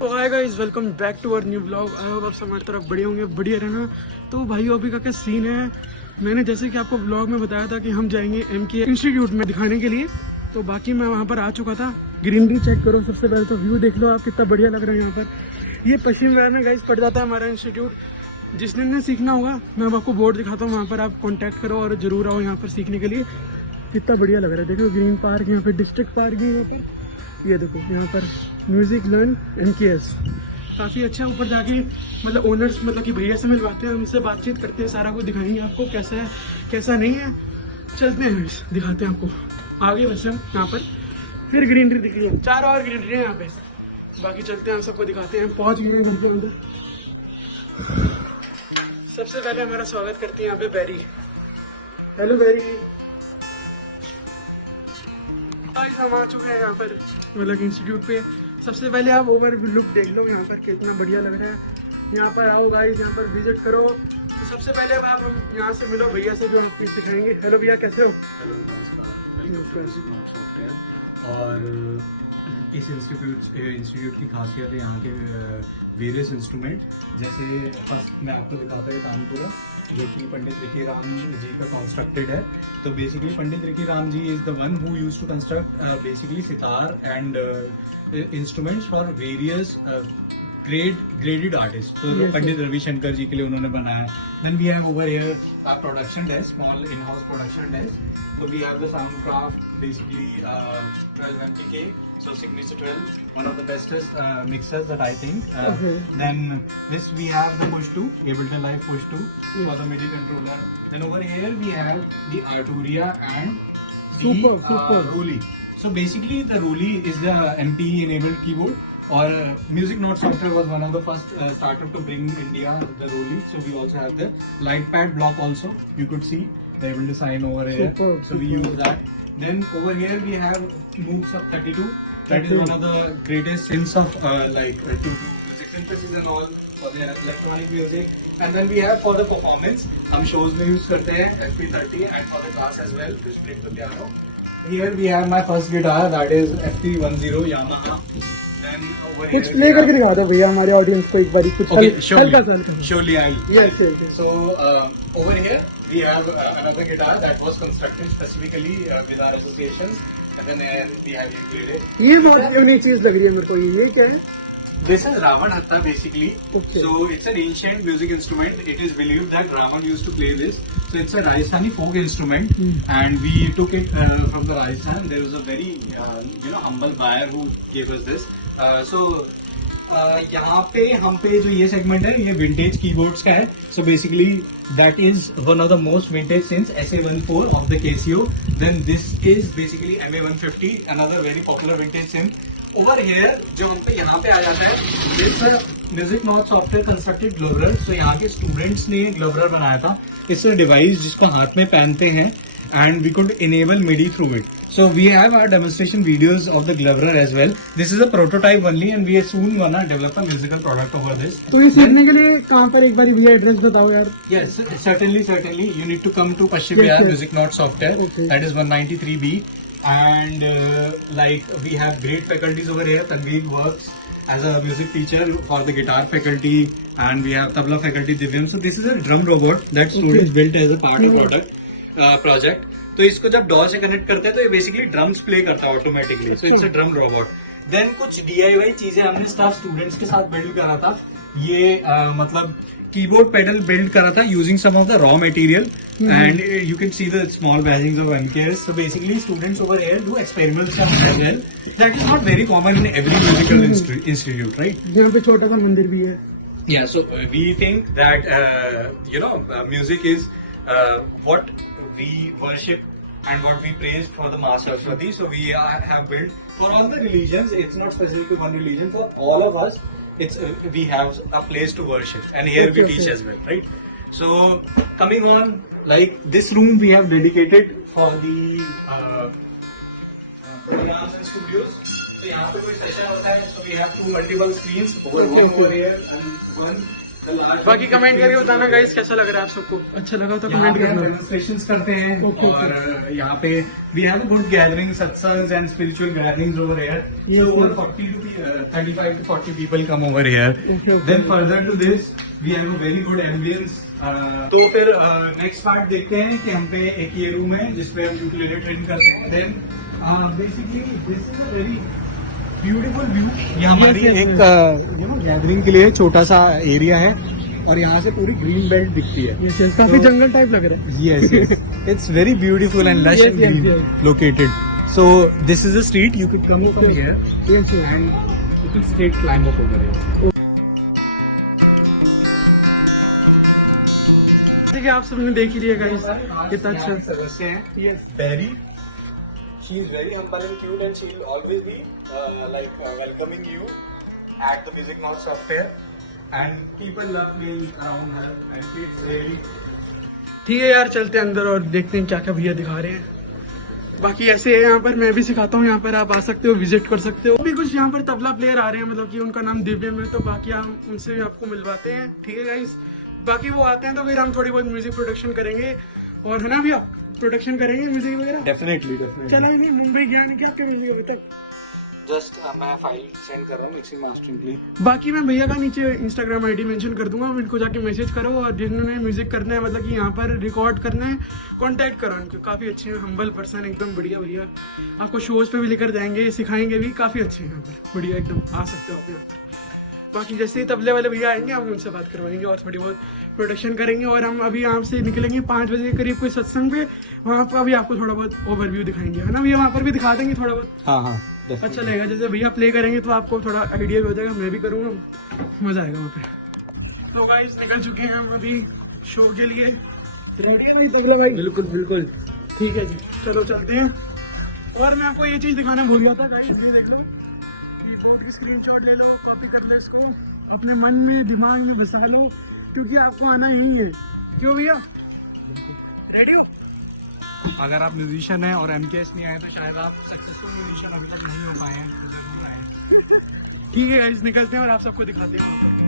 तो hi guys, welcome back to our new vlog. I hope आप सब हमारी तरफ बढ़िया होंगे, बढ़िया रहना। तो भाई अभी का क्या सीन है, मैंने जैसे कि आपको व्लॉग में बताया था कि हम जाएंगे MK इंस्टीट्यूट में दिखाने के लिए। तो बाकी मैं वहाँ पर आ चुका था। ग्रीनरी चेक करो, सबसे पहले तो व्यू देख लो आप, कितना बढ़िया लग रहा है यहाँ पर। ये पश्चिम विहार में गाइस पड़ जाता है हमारा इंस्टीट्यूट। जिसने ने सीखना होगा मैं अब आपको बोर्ड दिखाता हूँ, वहाँ पर आप कॉन्टैक्ट करो और जरूर आओ यहाँ पर सीखने के लिए। कितना बढ़िया लग रहा है, देखो ग्रीन पार्क, यहाँ पर डिस्ट्रिक्ट पार्क भी यहाँ पर। ये देखो यहाँ पर म्यूजिक लर्न MKS काफ़ी अच्छा। ऊपर जाके मतलब ओनर्स मतलब कि भैया से मिलवाते हैं, उनसे बातचीत करते हैं, सारा कुछ दिखाएंगे आपको कैसा है कैसा नहीं है। चलते हैं दिखाते हैं आपको आगे। बस हम यहाँ पर फिर ग्रीनरी दिख रही है, चारों और ग्रीनरी है यहाँ पे। बाकी चलते हैं, हम सबको दिखाते हैं। पहुँच गए हैं घर के अंदर। सबसे पहले हमारा स्वागत करती है यहाँ पे बैरी। हेलो बैरी। हम आ चुके हैं यहाँ पर मतलब इंस्टीट्यूट पे। सबसे पहले आप ओवर लुक देख लो यहाँ पर, कितना बढ़िया लग रहा है। यहाँ पर आओ गाइस, यहाँ पर विजिट करो। तो सबसे पहले अब आप यहाँ से मिलो भैया से जो आपको सिखाएंगे। हेलो भैया, कैसे हो? हेलो, नमस्कार। और इस इंस्टीट्यूट की खासियत है यहाँ के वेरियस इंस्ट्रूमेंट। जैसे फर्स्ट मैं आपको दिखाता हूँ तानपुरा, जो कि पंडित रिकी राम जी का कंस्ट्रक्टेड है। तो basically Pandit Rikhi Ram ji is the one who used to construct basically sitar and instruments for various graded artist. तो पंडित रविशंकर जी के लिए उन्होंने बनाया। Then we have over here our production desk, small in house production desk. So we have the Soundcraft, basically 12 MPK, so Signature 12, one of the bestest mixers that I think. Then this we have the Push 2, Ableton Live Push 2 for the MIDI controller. Then over here we have the Arturia and the Roly. So basically the Roly is the MPE enabled keyboard. Or Music Note Software was one of the first startup to bring India the Roly. So we also have the Lightpad block also. You could see the able to sign over here. So we use that. Then over here we have Moog Sub 32. That is one of the greatest synths of to do music synthesis and all for the electronic music. And then we have for the performance, हम shows में use करते हैं FP30 and for the class as well to split the piano. Here we have my first guitar, that is FP10 Yamaha. कुछ play करके दिखा दो भैया हमारे ऑडियंस को एक बार कुछ हल्का सा। Surely I. Yes. So over here we have another guitar that was constructed specifically with our associations, and then we have ukulele. ये बहुत यूनिक चीज लग रही है मेरे को। ये क्या है? This is Ravan Hatta basically. Okay. So it's an ancient music instrument. It is believed that Ravan used to play this. So it's a Rajasthani folk instrument, and we took it from the Rajasthan. There was a very humble buyer who gave us this. यहाँ पे हम पे जो ये segment है ये vintage keyboards का है। So basically that is one of the most vintage synths SA14 of the Casio. Then this is basically MA150, another very popular vintage synths. Over here जो हम पे यहाँ पे आ जाता है, this music note software constructed ग्लोबरर। So यहाँ के स्टूडेंट्स ने ग्लोबरर बनाया था। इट्स अ डिवाइस जिसको हाथ में पहनते हैं and we could enable MIDI through it. So we have our demonstration videos of the Gloverer as well. This is a prototype only and we are soon gonna develop a musical product over this. तो ये सीखने के लिए कहाँ पर एक बार ये address बताओ यार। Yes, certainly. You need to come to Pashchim Vihar Music Note Software. Okay. That is 193B. And we have great faculties over here. Tanveer works as a music teacher for the guitar faculty, and we have tabla faculty Divyam. So this is a drum robot that students built as a part of project. तो इसको जब DAW से connect करते हैं तो ये basically drums play करता है automatically. So it's a drum robot. Then कुछ DIY चीजें हमने स्टाफ स्टूडेंट्स के साथ बिल्ड करा था। ये मतलब कीबोर्ड पेडल बिल्ड करा था using some of the raw material, and you can see the small badgings of MKS. So basically students over here do experiments as well. That is not very common in every musical institute, right? यहाँ पे छोटा सा मंदिर भी है। Yeah, so we think that music is what we worship and what we praise for the Maha Saraswati. So we have built for all the religions. It's not specific to one religion. For all of us, it's we have a place to worship, and here we teach as well, right? So coming on, like this room we have dedicated for the programs and studios. So यहाँ पे कोई session होता है, so we have two multiple screens, one over here and one बाकी comment करके बताना guys कैसा लग रहा है आप सबको, अच्छा लगा तो यहाँ कमेंट पे हम करना। demonstrations करते हैं Okay, और यहाँ पे we have a good gathering, satsangs and spiritual gatherings over here. Yes, So over yes. 35 to 40 people come over here. Okay, okay. Then further to this, we have a very good ambience. तो फिर next part देखते हैं कि हम पे एक ये room है जिसपे हम यूटिलिटी ट्रेन करते हैं. Then basically this is a very beautiful view. ये हमारी Yes, yes, एक गैदरिंग के लिए छोटा सा एरिया है और यहाँ से पूरी ग्रीन बेल्ट दिखती है. Yes, yes, काफी So- जंगल टाइप लग रहा है। Yes, yes. It's very beautiful and lush Yes, and yes, green yes. located. So this is the street. You could come from here Yes, yes. and you could straight climb up over here. जैसे कि आप सबने देख ही लिया guys कितना अच्छा। सदस्य हैं. Yes. Berry. She is very humble and cute, and she will always be welcoming you at the Music Mouth Fair. And people love playing around her, and it's really. ठीक है यार, चलते हैं अंदर और देखते हैं क्या क्या भैया दिखा रहे हैं। बाकी ऐसे है यहाँ पर, मैं भी सिखाता हूँ, यहाँ पर आप आ सकते हो, विजिट कर सकते हो। अभी कुछ यहाँ पर तबला प्लेयर आ रहे हैं, मतलब कि उनका नाम दिव्यम है, तो बाकी हम उनसे भी आपको मिलवाते हैं। ठीक है गाइस, बाकी वो आते हैं तो फिर हम थोड़ी बहुत म्यूजिक प्रोडक्शन करेंगे, और है ना भैया, प्रोडक्शन करेंगे म्यूजिक वगैरह। Definitely. चला नहीं, मुंबई गया नहीं क्या आपके म्यूजिक अभी तक? Just मैं फाइल सेंड कर रहा हूँ मिक्सिंग मास्टरिंग के लिए. बाकी मैं भैया का नीचे इंस्टाग्राम आईडी मेंशन कर दूंगा, इनको जाके मैसेज करो, और जिन्होंने म्यूजिक करना है, मतलब कि यहाँ पर रिकॉर्ड करना है, कांटेक्ट करो इनको। काफ़ी अच्छे हैं, हम्बल पर्सन, एकदम बढ़िया भैया। आपको शोज पे भी लेकर जाएंगे, सिखाएंगे भी, काफ़ी अच्छे हैं यहाँ पर, बढ़िया एकदम। आ सकते हो आप यहाँ पर। बाकी जैसे ही तबले वाले भैया आएंगे हम उनसे बात करवाएंगे और थोड़ी बहुत प्रोडक्शन करेंगे। और हम अभी यहाँ से निकलेंगे 5 बजे के करीब कोई सत्संग पे, वहाँ पर अभी आपको थोड़ा बहुत ओवरव्यू दिखाएंगे, है ना भैया? वहाँ पर भी दिखा देंगे थोड़ा बहुत, हाँ. अच्छा लगेगा। जैसे भैया प्ले करेंगे तो आपको थोड़ा आइडिया भी हो जाएगा, मैं भी करूँगा, मजा आएगा वहाँ पे। तो गाइस निकल चुके हैं हम अभी शो के लिए। रेडी है भाई तबला भाई? बिल्कुल. ठीक है जी, चलो चलते हैं। और मैं आपको ये चीज़ दिखाना भूल गया था गाइस, ये देख लो, कीबोर्ड की स्क्रीनशॉट ले लो, कॉपी कर लो इसको, अपने मन में दिमाग में बसा लो, क्योंकि आपको आना यही है। क्यों भैया? रेडी? अगर आप म्यूजिशियन हैं और MKS नहीं आए तो शायद आप सक्सेसफुल म्यूजिशियन अभी तक नहीं हो पाए हैं, तो जरूर आए. ठीक है गाइस, निकलते हैं और आप सबको दिखाते हैं वहाँ पर।